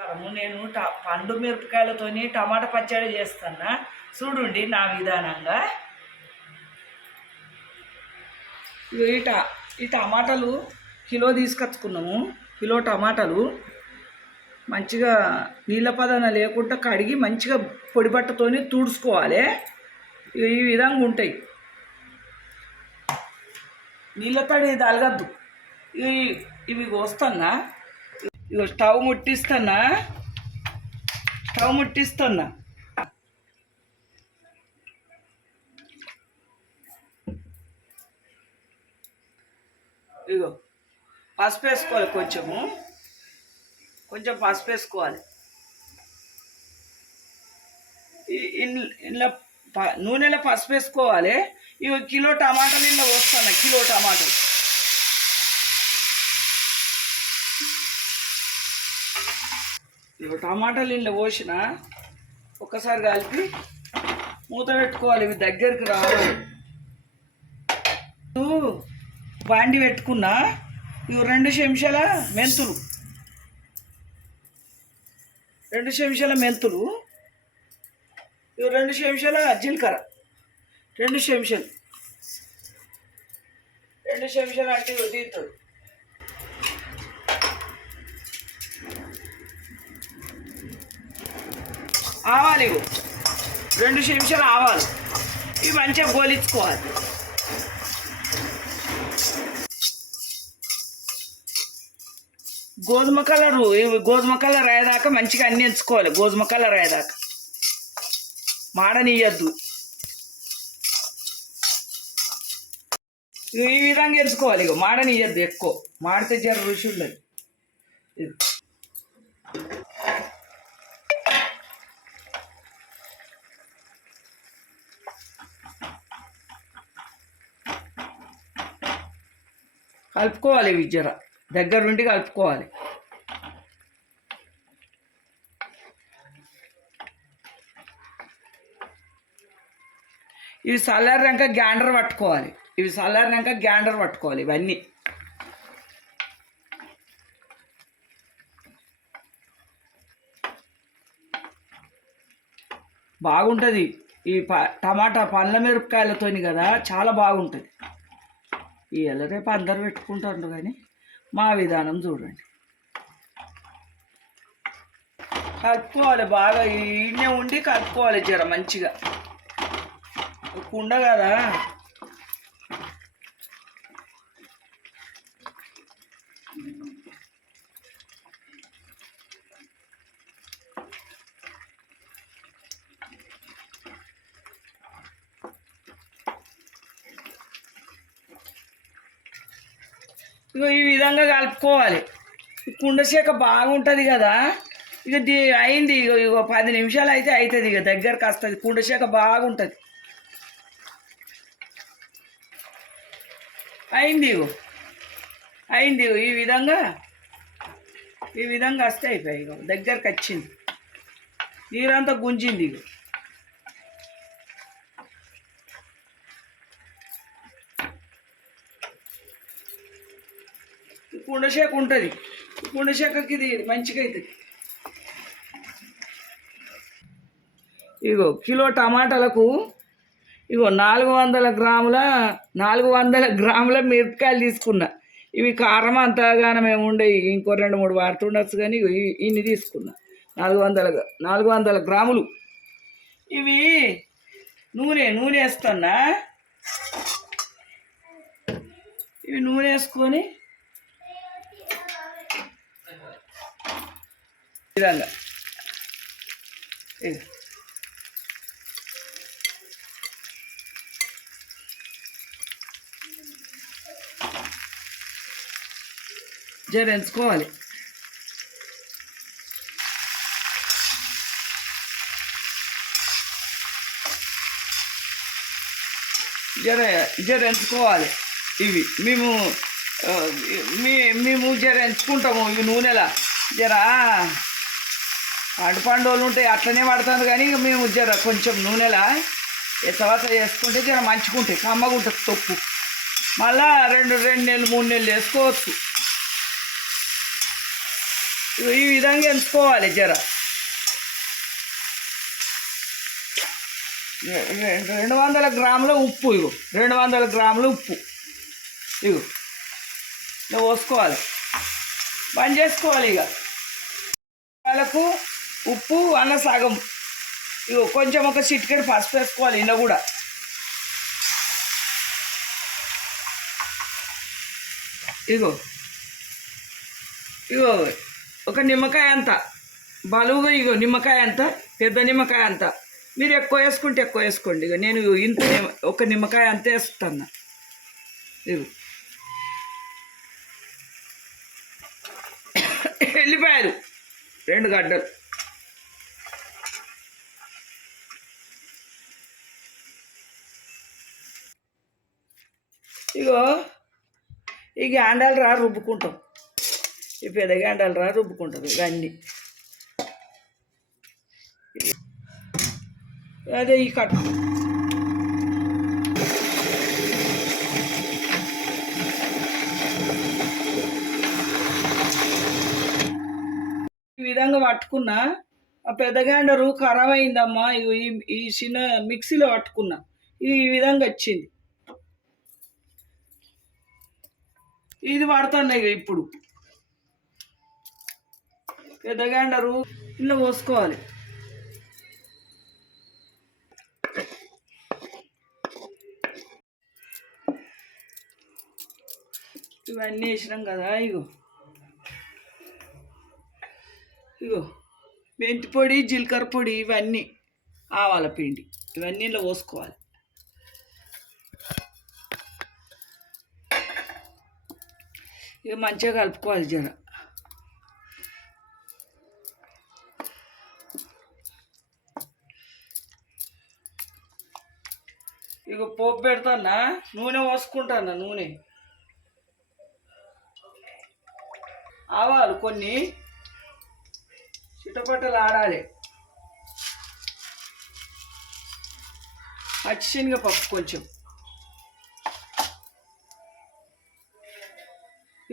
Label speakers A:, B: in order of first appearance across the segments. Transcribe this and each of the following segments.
A: నేను ట- పండు మిరపకాయలతోని టమాటా పచ్చడి చేస్తున్నా. చూడండి నా విధానంగా. ఈ ట ఈ టమాటాలు కిలో తీసుకొచ్చుకున్నాము. కిలో టమాటాలు. మంచిగా నీళ్ళ పదన లేకుండా కడిగి మంచిగా పొడి బట్టతోని తుడుచుకోవాలి. ఈ విధంగా ఉంటాయి. నీళ్ళ తడి తలగద్దు ఇవి ఇవి కోస్తున్నా. ఇగో స్టవ్ ముట్టిస్తున్నా. స్టవ్ ముట్టిస్తున్నా. ఇగో పసుపు వేసుకోవాలి కొంచెము. కొంచెం పసుపు వేసుకోవాలి. ఇంట్లో ఇందులో నూనెలో పసుపు వేసుకోవాలి. ఇవి కిలో టమాటాలు ఇందులో పోస్తాను కిలో టమాటాలు. ఇవి టమాటాలు ఇందులో పోసిన ఒక్కసారి కలిపి మూత పెట్టుకోవాలి ఇవి దగ్గరికి రావాలి. బాండి పెట్టుకున్నా ఇవి రెండు చెంచాల మెంతులు. రెండు చెంచాల మెంతులు ఇవి రెండు చెంచాల జీలకర్ర. రెండు చెంచాలు. రెండు చెంచాలు అంటే ఇవి దీంతో. ఆవాలు రెండు చెంచాలు ఆవాలు. ఇవి మంచిగా గోలించుకోవాలి. గోధుమ కలరు ఇవి గోధుమ కలర్ అయ్యేదాకా మంచిగా అన్ని ఎంచుకోవాలి. గోధుమ కలర్ అయ్యేదాకా. మాడనీయద్దు. ఇవి ఈ విధంగా ఎంచుకోవాలి ఇక మాడనీయద్దు ఎక్కువ. మాడితే జర రుచి ఉండదు. కలుపుకోవాలి ఇవి జర దగ్గర కలుపుకోవాలి. ఇవి చల్లారినాక గ్యాండర్ పట్టుకోవాలి. ఇవి చల్లారినాక గ్యాండర్ పట్టుకోవాలి ఇవన్నీ. బాగుంటుంది. ఈ ప టమాటా పండ్ల మిరపకాయలతోని కదా చాలా బాగుంటుంది. ఇవాళ రేపు అందరు పెట్టుకుంటారు కానీ మా విధానం చూడండి. కలుపుకోవాలి బాగా ఈయనే ఉండి కలుపుకోవాలి జర మంచిగా. కుండ కదా? ఇగో ఈ విధంగా కలుపుకోవాలి. కుండశేఖ బాగుంటుంది కదా. ఇక దీ అయింది ఇగో ఇగో పది నిమిషాలు అయితే అవుతుంది ఇక దగ్గరకు వస్తుంది. కుండశేఖ బాగుంటుంది. అయింది ఇగో. అయింది ఈ విధంగా ఈ విధంగా వస్తే అయిపోయి ఇగో దగ్గరకు వచ్చింది. నీరంతా గుంజింది ఇగో. పుండశాఖ ఉంటుంది. పుండశాఖకి ఇది మంచిగా అవుతుంది ఇగో కిలో టమాటాలకు ఇగో నాలుగు వందల గ్రాముల నాలుగు వందల గ్రాముల మిరపకాయలు తీసుకున్నా. ఇవి కారం అంతగానం మేము ఉండే ఇంకో రెండు మూడు వాడుతుండొచ్చు కానీ ఇన్ని తీసుకున్నా. నాలుగు వందల నాలుగు వందల గ్రాములు. ఇవి నూనె నూనె వేస్తున్నా. ఇవి నూనె వేసుకొని విధంగా ఇది. జర ఎంచుకోవాలి. జర జర ఎంచుకోవాలి. ఇవి మేము మేము జర ఎంచుకుంటాము ఇవి నూనెలా. జరా. పండు వాళ్ళు ఉంటాయి అట్లనే పడుతుంది కానీ ఇక మేము జర కొంచెం నూనెలా తర్వాత చేసుకుంటే జర మంచిగుంటాయి కమ్మగుంటుంది తొక్కు. మళ్ళా రెండు రెండు నెలలు మూడు నెలలు వేసుకోవచ్చు. ఈ విధంగా ఎంచుకోవాలి జర. రెండు వందల గ్రాముల ఉప్పు ఇగో రెండు వందల గ్రాముల ఉప్పు ఇగో. ఇలా పోసుకోవాలి. బంద్ చేసుకోవాలి ఇక వాళ్ళకు ఉప్పు అన్న సగం. ఇగో కొంచెం ఒక చిటికెడు పసుపు వేసుకోవాలి ఇలా కూడా. ఇగో. ఇగో ఒక నిమ్మకాయ అంత. బలువుగా ఇగో నిమ్మకాయ అంత పెద్ద నిమ్మకాయ అంత. మీరు ఎక్కువ వేసుకుంటే ఎక్కువ వేసుకోండి. ఇక నేను ఇంత నిమ్మ- ఒక నిమ్మకాయ అంత వేస్తాను ఇగో. ఎల్లిపాయలు. రెండు గడ్డలు. ఇగో ఈ గ్యాండాలు రా రుబ్బుకుంటాం. ఈ పెద్ద గ్యాండాలు రా రుబ్బుకుంటాం ఇవన్నీ అదే ఈ కట్టు ఈ విధంగా పట్టుకున్నా ఆ పెద్ద గ్యాండరు ఖరాబ్ అయిందమ్మా ఈ ఈ చిన్న మిక్సీలో పట్టుకున్నా. ఈ విధంగా వచ్చింది. ఇది పడుతున్నాయి ఇక ఇప్పుడు. పెద్ద గ్రైండరు ఇందులో పోసుకోవాలి ఇవన్నీ వేసినాం కదా ఇగో. ఇగో మెంతి పొడి జీలకర్ర పొడి ఇవన్నీ ఆవాల పిండి. ఇవన్నీ ఇలా పోసుకోవాలి ఇక మంచిగా కలుపుకోవాలి జర. ఇక పోపు పెడతానా నూనె పోసుకుంటానా నూనె. ఆవాలు కొన్ని. చిట్టపట్టలు ఆడాలి. పచ్చిశనగ పప్పు కొంచెం.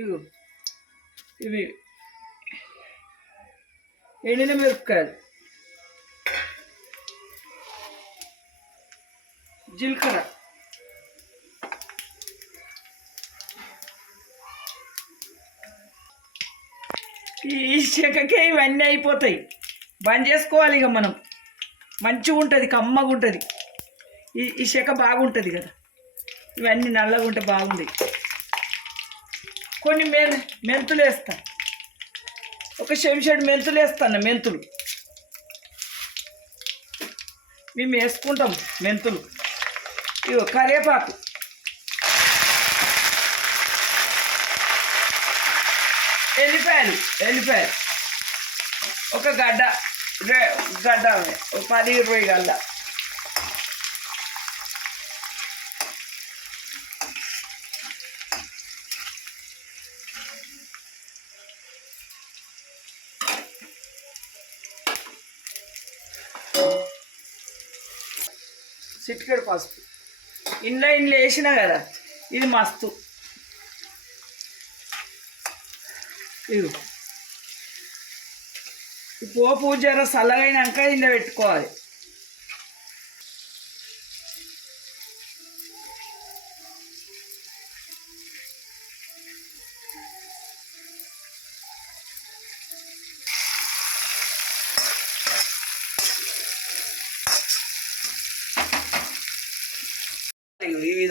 A: ఇదిగో. ఇవి ఎండిన మిరపకాయలు. జీలకర్ర. ఈ చెక్కకే ఇవన్నీ అయిపోతాయి. బంద్ చేసుకోవాలి ఇక మనం. మంచిగా ఉంటుంది కమ్మగా ఉంటుంది. ఈ ఈ చెక్క బాగుంటుంది కదా. ఇవన్నీ నల్లగా ఉంటే బాగుంది. కొన్ని మె మెంతులు వేస్తా ఒక చెంచాడు మెంతులు వేస్తాను మెంతులు. మేము వేసుకుంటాం మెంతులు. ఇవి కరివేపాకు. ఎల్లిపాయలు ఎల్లిపాయలు. ఒక గడ్డ గడ్డ ఒక పది ఇరవై గడ్డ. చిటికెడు పసుపు. ఇంట్లో ఇంట్లో వేసినా కదా ఇది మస్తు. ఇది ఈ పోపు జర చల్లగైనాక ఇంట్లో పెట్టుకోవాలి.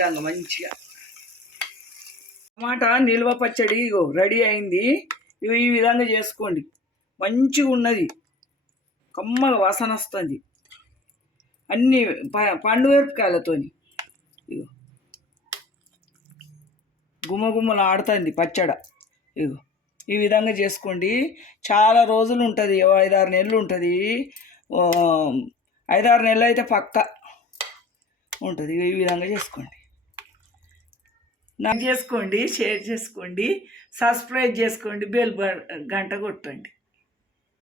A: ఇగో ఈ విధంగా మంచిగా. టమాటా నిల్వ పచ్చడి ఇగో రెడీ అయింది. ఇగో ఈ విధంగా చేసుకోండి. మంచిగా ఉన్నది. కమ్మగా వాసన వస్తుంది. అన్ని ప- పండు మిరపకాయలతోని. ఇగో. గుమ్మ గుమ్మలు ఆడుతుంది పచ్చడ. ఇగో. ఈ విధంగా చేసుకోండి. చాలా రోజులు ఉంటుంది. ఐదారు నెలలు ఉంటుంది. ఐదారు నెలలు అయితే పక్క ఉంటుంది. ఈ విధంగా చేసుకోండి. నాకు చేసుకోండి షేర్ చేసుకోండి సబ్స్క్రైబ్ చేసుకోండి బెల్ గంట కొట్టండి.